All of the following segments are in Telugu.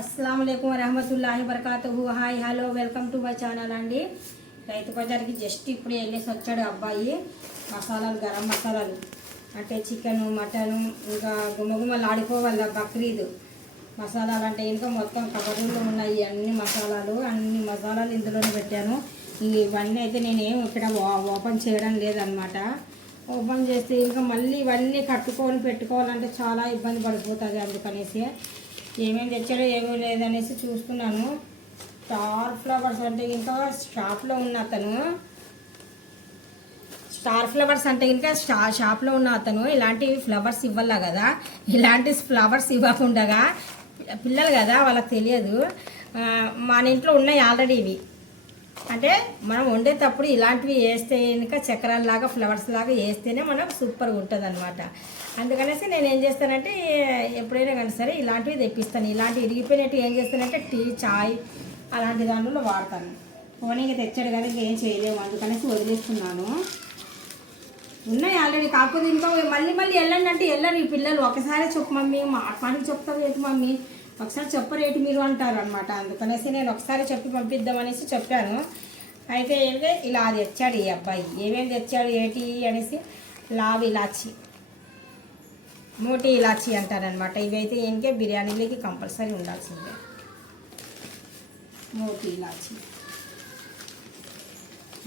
అస్సలాము అలైకుం వరహమతుల్లాహి వబరకాతుహు. Hi hello welcome to my channel అండి. రైతు బజార్కి జస్ట్ ఇప్పుడు వెళ్ళేసి వచ్చాడు అబ్బాయి. మసాలాలు, గరం మసాలాలు అంటే చికెను, మటను, ఇంకా గుమ్మగుమ్మలు ఆడిపోవాలి బక్రీద్ మసాలాలు అంటే ఇంకా మొత్తం కవర్లో ఉన్నాయి. అన్ని మసాలాలు ఇందులోనే పెట్టాను. ఇవన్నీ అయితే నేనేం ఇక్కడ ఓపెన్ చేయడం లేదనమాట. ఓపెన్ చేస్తే ఇంకా మళ్ళీ ఇవన్నీ కట్టుకొని పెట్టుకోవాలంటే చాలా ఇబ్బంది పడిపోతుంది. అందుకనేసి ఏమేమి తెచ్చాడో ఏమీ లేదనేసి చూస్తున్నాను. స్టార్ ఫ్లవర్స్ అంటే ఇంకా షాప్లో ఉన్న అతను ఇలాంటి ఫ్లవర్స్ ఇవ్వాల కదా, ఇలాంటి ఫ్లవర్స్ ఇవ్వకుండా పిల్లలు కదా వాళ్ళకి తెలియదు. మన ఇంట్లో ఉన్నాయి ఆల్రెడీ ఇవి. అంటే మనం వండేటప్పుడు ఇలాంటివి వేస్తే ఇంకా చక్రాలలాగా ఫ్లవర్స్ లాగా వేస్తేనే మనకు సూపర్గా ఉంటుంది అనమాట. అందుకనేసి నేను ఏం చేస్తానంటే ఎప్పుడైనా కానీ సరే ఇలాంటివి తెప్పిస్తాను. ఇలాంటివి ఇరిగిపోయినట్టు ఏం చేస్తానంటే టీ, చాయ్ అలాంటి దాంట్లో వాడతాను. పోనీగా తెచ్చాడు కదా ఏం చేయలేము, అందుకనేసి వదిలేస్తున్నాను. ఉన్నాయి ఆల్రెడీ. కాకపోతే ఇంకా మళ్ళీ వెళ్ళండి అంటే వెళ్ళరు ఈ పిల్లలు. ఒకసారి చెప్పు మమ్మీ, మాట్లాడి చెప్తారు ఏంటి మమ్మీ, ఒకసారి చెప్పరేటి మీరు అంటారు అనమాట. అందుకనేసి నేను ఒకసారి చెప్పి పంపిద్దామనేసి చెప్పాను. అయితే ఏంటంటే ఇలా తెచ్చాడు ఈ అబ్బాయి. ఏమేమి తెచ్చాడు ఏంటి అనేసి లావ్ ఇలాచి, మోటీ ఇలాచి అంటారనమాట. ఇవైతే ఏంటంటే బిర్యానీలోకి కంపల్సరీ ఉండాల్సిందే. మోటీ ఇలాచి.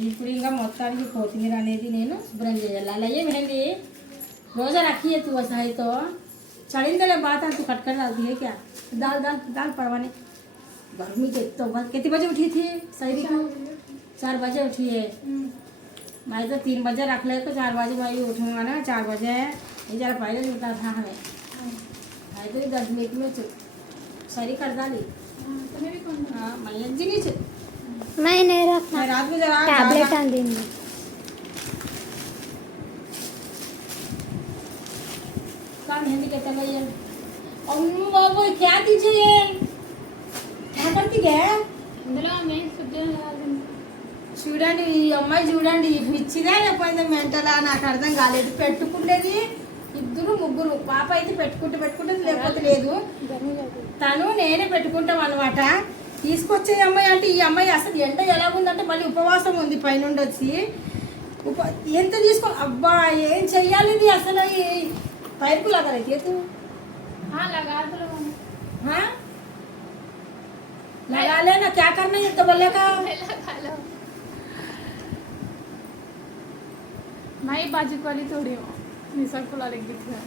ఇప్పుడు ఇంకా మొత్తానికి కొత్తిమీర అనేది నేను శుభ్రం చేయాలి. అలాగే వినండి, రోజా रखी है तू वैसा है तो चढ़ेंगे बात है तू कट कर डालती है क्या? दाल दाल दाल पड़वाने गर्मी के तो कितने बजे उठी थी? सही 4 बजे उठी है। मैं तो 3 बजे रख ले तो 4 बजे मैं उठूँगा ना। 4 बजे जरा पहले उठा था हमें। मैं तो 10 मिनट में सही कर डाली। हाँ मैं जी नहीं मैं नहीं रखना, रात में जरा टैबलेट आन दिन काम हिंदी कहता है ये वो क्या दीजिए, क्या करती है? చూడండి ఈ అమ్మాయి చూడండి, పిచ్చిదా లేకపోతే మెంటలా నాకు అర్థం కాలేదు. పెట్టుకునేది ఇద్దరు ముగ్గురు, పాప అయితే పెట్టుకుంటుంది లేకపోతే లేదు. తను నేనే పెట్టుకుంటాం అనమాట. తీసుకొచ్చే అమ్మాయి అంటే ఈ అమ్మాయి అసలు ఎండ ఎలాగుందంటే మళ్ళీ ఉపవాసం ఉంది పైనుండి వచ్చి ఎంత తీసుకో. అబ్బా ఏం చెయ్యాలి ఇది అసలు. ఈ పైపు లగాలి लगा लेना, क्या करना है तो बोलेगा। मैं बाजू वाली थोड़ी हूँ, निसर्ग को लगी थी।